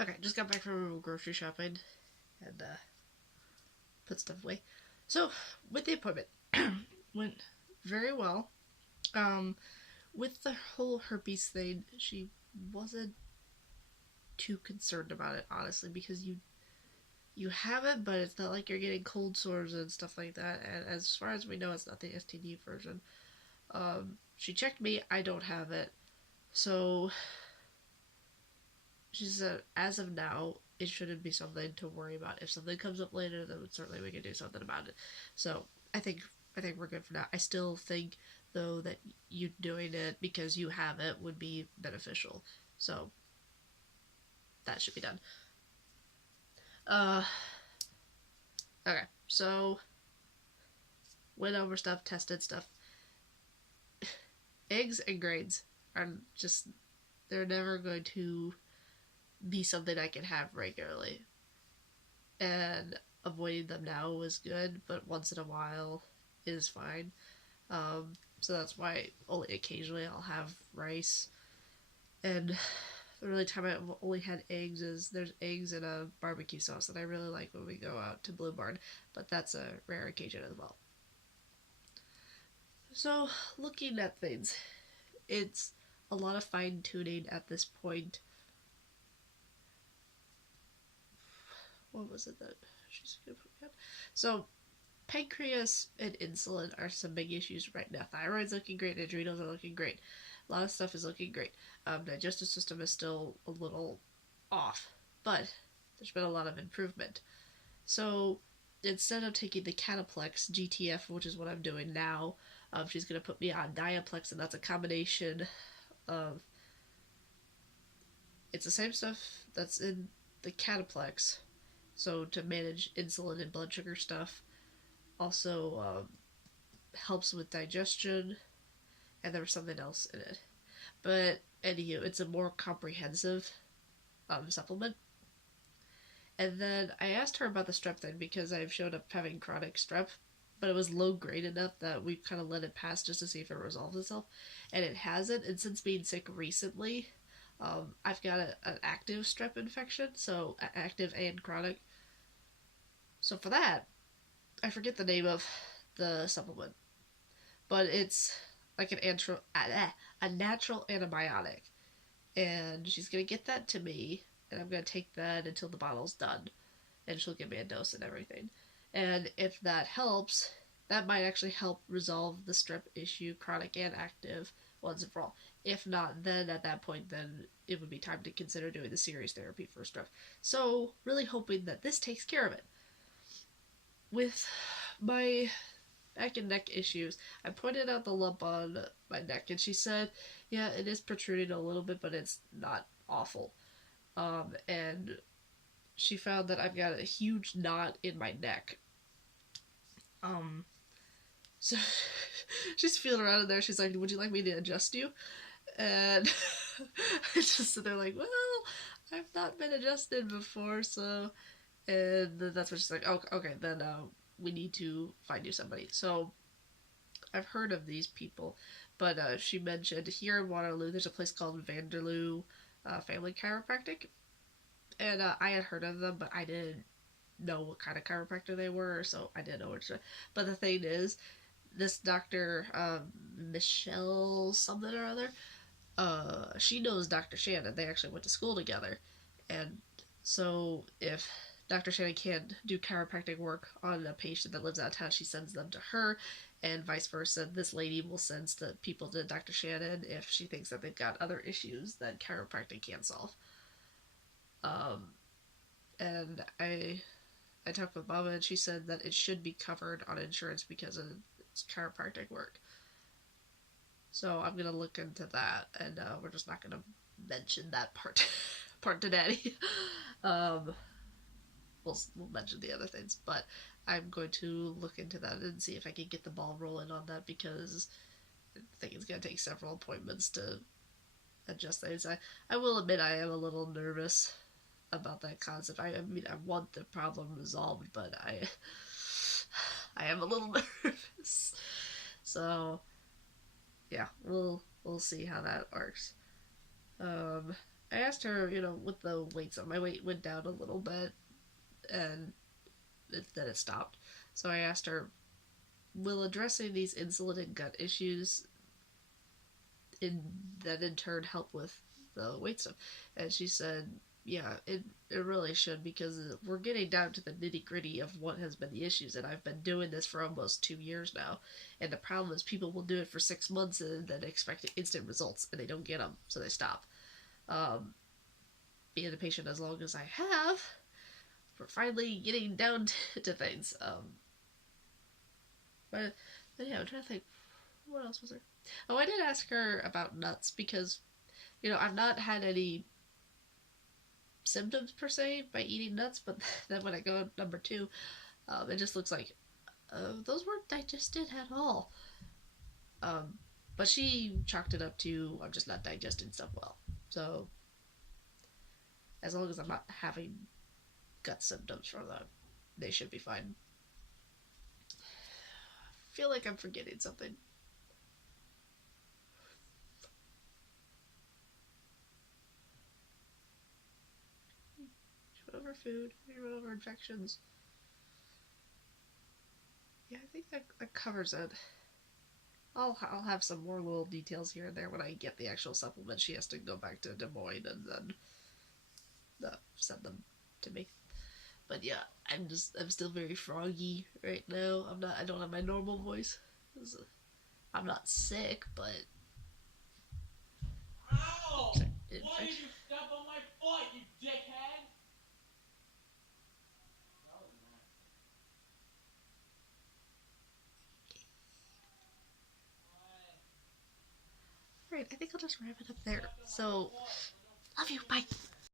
Okay, just got back from grocery shopping and put stuff away. So, with the appointment, went very well. Um, with the whole herpes thing, she wasn't too concerned about it, honestly, because you have it, but it's not like you're getting cold sores and stuff like that. And as far as we know, it's not the STD version. She checked me. I don't have it, so she said, as of now, it shouldn't be something to worry about. If something comes up later, then certainly we can do something about it. So I think we're good for now. I still think though that you doing it because you have it would be beneficial. So that should be done. Uh, okay. So went over stuff, tested stuff. Eggs and grains are just they're never going to be something I can have regularly. And avoiding them now was good, but once in a while is fine. So that's why only occasionally I'll have rice. And the really time I've only had eggs is there's eggs in a barbecue sauce that I really like when we go out to Blue Barn, but that's a rare occasion as well. So looking at things, it's a lot of fine tuning at this point. What was it that she's gonna put me on? So pancreas and insulin are some big issues right now. Thyroid's looking great, adrenals are looking great. A lot of stuff is looking great. Digestive system is still a little off, but there's been a lot of improvement. So instead of taking the Cataplex GTF, which is what I'm doing now, she's going to put me on Diaplex, and that's a combination of. It's the same stuff that's in the Cataplex, so to manage insulin and blood sugar stuff. Also helps with digestion, and there was something else in it. But anywho, it's a more comprehensive supplement. And then I asked her about the strep thing because I've showed up having chronic strep, but it was low grade enough that we've kind of let it pass just to see if it resolves itself. And it hasn't. And since being sick recently, I've got an active strep infection, so active and chronic. So for that, I forget the name of the supplement, but it's like a natural antibiotic, and she's gonna get that to me, and I'm gonna take that until the bottle's done, and she'll give me a dose and everything. And if that helps, that might actually help resolve the strep issue, chronic and active, once and for all. If not, then at that point, then it would be time to consider doing the serious therapy for strep. So, really hoping that this takes care of it. With my back and neck issues, I pointed out the lump on my neck, and she said, "Yeah, it is protruding a little bit, but it's not awful." And she found that I've got a huge knot in my neck. Um, so she's feeling around in there. She's like, "Would you like me to adjust you?" And I just sit there like, "Well, I've not been adjusted before, so." And that's what she's like. "Oh, okay, then we need to find you somebody." So I've heard of these people, but she mentioned here in Waterloo, there's a place called Vanderloo Family Chiropractic, and I had heard of them, but I didn't know what kind of chiropractor they were, so I didn't know which. But the thing is, this doctor, Michelle something or other, she knows Dr. Shannon. They actually went to school together, and so if Dr. Shannon can't do chiropractic work on a patient that lives out of town, she sends them to her, and vice versa. This lady will send the people to Dr. Shannon if she thinks that they've got other issues that chiropractic can't solve. Um, and I talked with Mama, and she said that it should be covered on insurance because of its chiropractic work. So I'm gonna look into that, and we're just not gonna mention that part to Daddy. um, we'll mention the other things, but I'm going to look into that and see if I can get the ball rolling on that because I think it's gonna take several appointments to adjust things. I will admit I am a little nervous about that concept. I mean, I want the problem resolved, but I am a little nervous. So yeah, we'll see how that works. Um, I asked her, with the weights on, my weight went down a little bit, and then it stopped. So I asked her, will addressing these insulin and gut issues in that in turn help with the weight stuff? And she said, yeah, it really should, because we're getting down to the nitty gritty of what has been the issues, and I've been doing this for almost 2 years now. And the problem is, people will do it for 6 months and then expect instant results, and they don't get them, so they stop. Um, Being a patient as long as I have, we're finally getting down to things. But yeah, I'm trying to think. What else was there? Oh, I did ask her about nuts because, I've not had any symptoms per se by eating nuts, but then when I go number two, it just looks like those weren't digested at all. Um, but she chalked it up to I'm just not digesting stuff well. So as long as I'm not having gut symptoms from them, they should be fine. I feel like I'm forgetting something. She went over food. She went over infections. Yeah, I think that covers it. I'll have some more little details here and there when I get the actual supplement. She has to go back to Des Moines and then send them to me. But yeah, I'm still very froggy right now. I don't have my normal voice. I'm not sick, but Ow! Why did you step on my foot, you dickhead? That was nasty. What? right, I think I'll just wrap it up there. Stepped on my So, foot. love you. Bye.